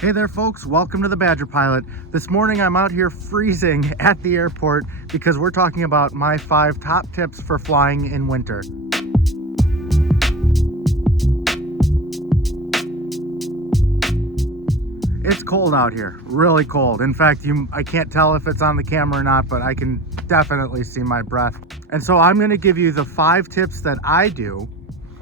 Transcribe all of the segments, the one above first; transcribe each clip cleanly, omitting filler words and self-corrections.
Hey there folks, welcome to the Badger Pilot. This morning I'm out here freezing at the airport because we're talking about my 5 top tips for flying in winter. It's cold out here, really cold. In fact, I can't tell if it's on the camera or not, but I can definitely see my breath. And so I'm gonna give you the 5 tips that I do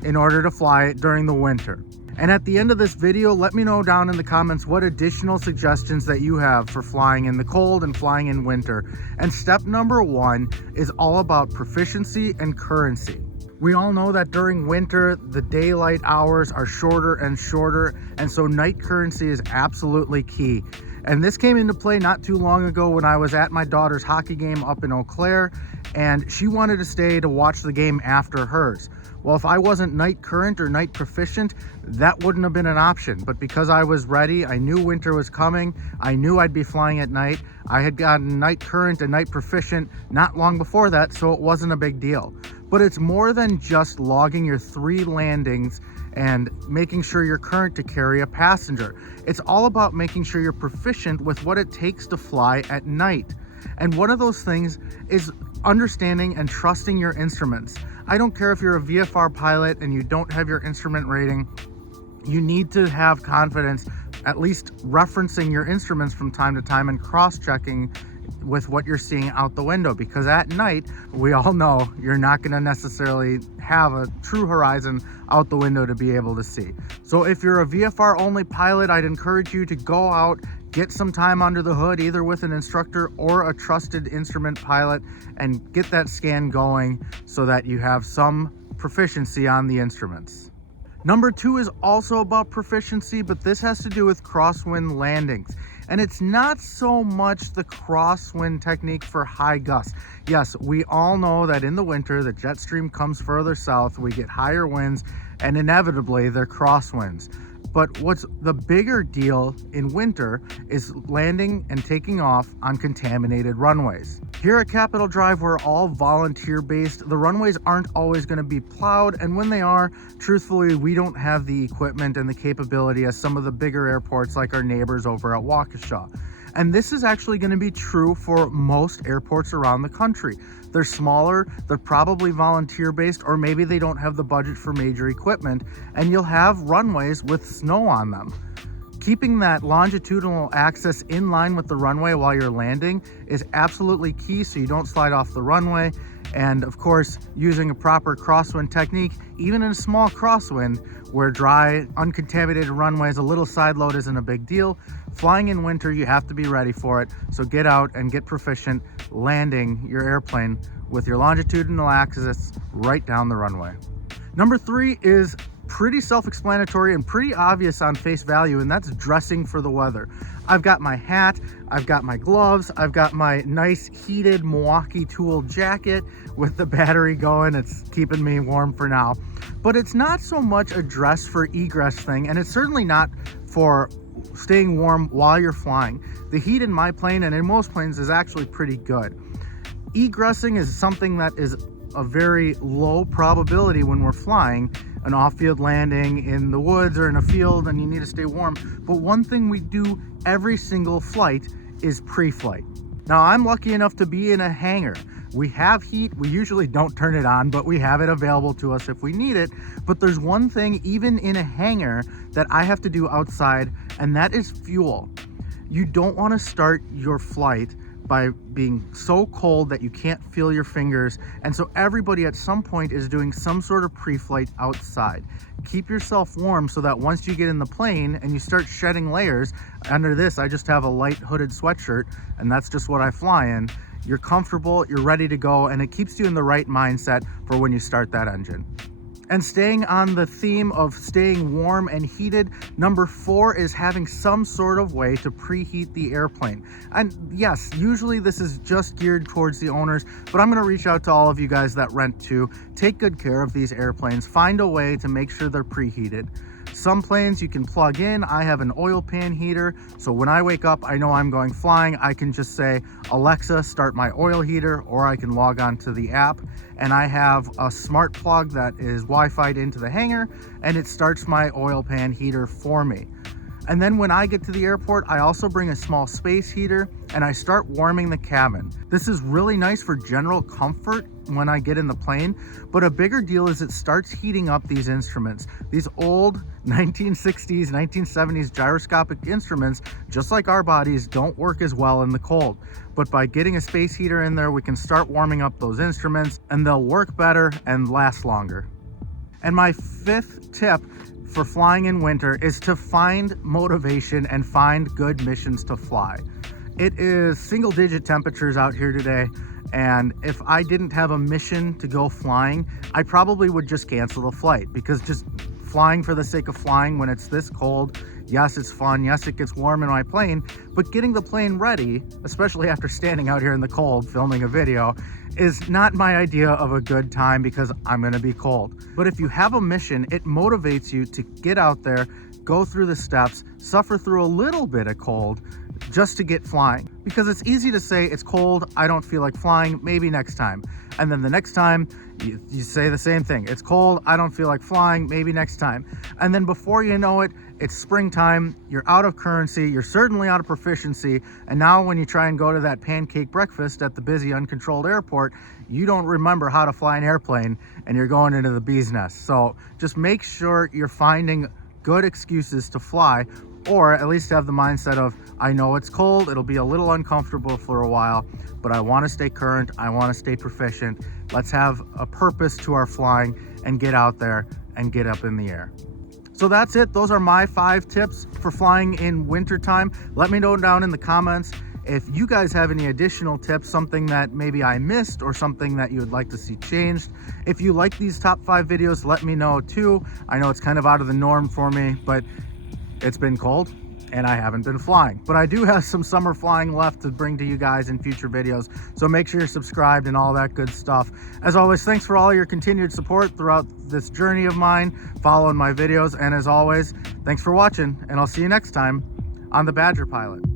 in order to fly during the winter. And at the end of this video, let me know down in the comments what additional suggestions that you have for flying in the cold and flying in winter. And step number 1 is all about proficiency and currency. We all know that during winter, the daylight hours are shorter and shorter, and so night currency is absolutely key. And this came into play not too long ago when I was at my daughter's hockey game up in Eau Claire, and she wanted to stay to watch the game after hers. Well, if I wasn't night current or night proficient, that wouldn't have been an option. But because I was ready, I knew winter was coming, I knew I'd be flying at night, I had gotten night current and night proficient not long before that, so it wasn't a big deal. But it's more than just logging your 3 landings and making sure you're current to carry a passenger. It's all about making sure you're proficient with what it takes to fly at night. And one of those things is understanding and trusting your instruments. I don't care if you're a VFR pilot and you don't have your instrument rating, you need to have confidence, at least referencing your instruments from time to time and cross-checking with what you're seeing out the window, because at night, we all know you're not going to necessarily have a true horizon out the window to be able to see. So if you're a VFR only pilot, I'd encourage you to go out, get some time under the hood, either with an instructor or a trusted instrument pilot, and get that scan going so that you have some proficiency on the instruments. Number 2 is also about proficiency, but this has to do with crosswind landings. And it's not so much the crosswind technique for high gusts. Yes, we all know that in the winter, the jet stream comes further south, we get higher winds, and inevitably they're crosswinds. But what's the bigger deal in winter is landing and taking off on contaminated runways. Here at Capitol Drive, we're all volunteer based. The runways aren't always going to be plowed, and when they are, truthfully, we don't have the equipment and the capability as some of the bigger airports like our neighbors over at Waukesha. And this is actually going to be true for most airports around the country. They're smaller, they're probably volunteer based, or maybe they don't have the budget for major equipment, and you'll have runways with snow on them. Keeping that longitudinal axis in line with the runway while you're landing is absolutely key so you don't slide off the runway. And of course, using a proper crosswind technique, even in a small crosswind where dry, uncontaminated runways, a little side load isn't a big deal. Flying in winter, you have to be ready for it. So get out and get proficient landing your airplane with your longitudinal axis right down the runway. Number 3 is pretty self-explanatory and pretty obvious on face value, and that's dressing for the weather. I've got my hat, I've got my gloves, I've got my nice heated Milwaukee Tool jacket with the battery going. It's keeping me warm for now. But it's not so much a dress for egress thing, and it's certainly not for staying warm while you're flying. The heat in my plane and in most planes is actually pretty good. Egressing is something that is a very low probability when we're flying an off-field landing in the woods or in a field and you need to stay warm. But one thing we do every single flight is pre-flight. Now, I'm lucky enough to be in a hangar. We have heat, we usually don't turn it on, but we have it available to us if we need it. But there's one thing, even in a hangar, that I have to do outside, and that is fuel. You don't want to start your flight by being so cold that you can't feel your fingers, and so everybody at some point is doing some sort of pre-flight outside. Keep yourself warm so that once you get in the plane and you start shedding layers, under this I just have a light hooded sweatshirt and that's just what I fly in. You're comfortable, you're ready to go, and it keeps you in the right mindset for when you start that engine. And staying on the theme of staying warm and heated, number 4 is having some sort of way to preheat the airplane. And yes, usually this is just geared towards the owners, but I'm going to reach out to all of you guys that rent too. Take good care of these airplanes. Find a way to make sure they're preheated. Some planes you can plug in. I have an oil pan heater, so when I wake up, I know I'm going flying. I can just say, Alexa, start my oil heater, or I can log on to the app. And I have a smart plug that is Wi-Fi'd into the hangar, and it starts my oil pan heater for me. And then when I get to the airport, I also bring a small space heater and I start warming the cabin. This is really nice for general comfort when I get in the plane, but a bigger deal is it starts heating up these instruments. These old 1960s, 1970s gyroscopic instruments, just like our bodies, don't work as well in the cold. But by getting a space heater in there, we can start warming up those instruments and they'll work better and last longer. And my fifth tip for flying in winter is to find motivation and find good missions to fly. It is single-digit temperatures out here today, and if I didn't have a mission to go flying, I probably would just cancel the flight, because just flying for the sake of flying when it's this cold, yes, it's fun, yes, it gets warm in my plane, but getting the plane ready, especially after standing out here in the cold filming a video, is not my idea of a good time because I'm gonna be cold. But if you have a mission, it motivates you to get out there, go through the steps, suffer through a little bit of cold just to get flying. Because it's easy to say, it's cold, I don't feel like flying, maybe next time. And then the next time, you say the same thing. It's cold, I don't feel like flying, maybe next time. And then before you know it, it's springtime, you're out of currency, you're certainly out of proficiency, and now when you try and go to that pancake breakfast at the busy, uncontrolled airport, you don't remember how to fly an airplane, and you're going into the bee's nest. So just make sure you're finding good excuses to fly, or at least have the mindset of, I know it's cold, it'll be a little uncomfortable for a while, but I want to stay current, I want to stay proficient. Let's have a purpose to our flying and get out there and get up in the air. So that's it. Those are my 5 tips for flying in wintertime. Let me know down in the comments if you guys have any additional tips, something that maybe I missed or something that you would like to see changed. If you like these top 5 videos, let me know too. I know it's kind of out of the norm for me, but it's been cold and I haven't been flying, but I do have some summer flying left to bring to you guys in future videos. So make sure you're subscribed and all that good stuff. As always, thanks for all your continued support throughout this journey of mine, following my videos. And as always, thanks for watching, and I'll see you next time on the Badger Pilot.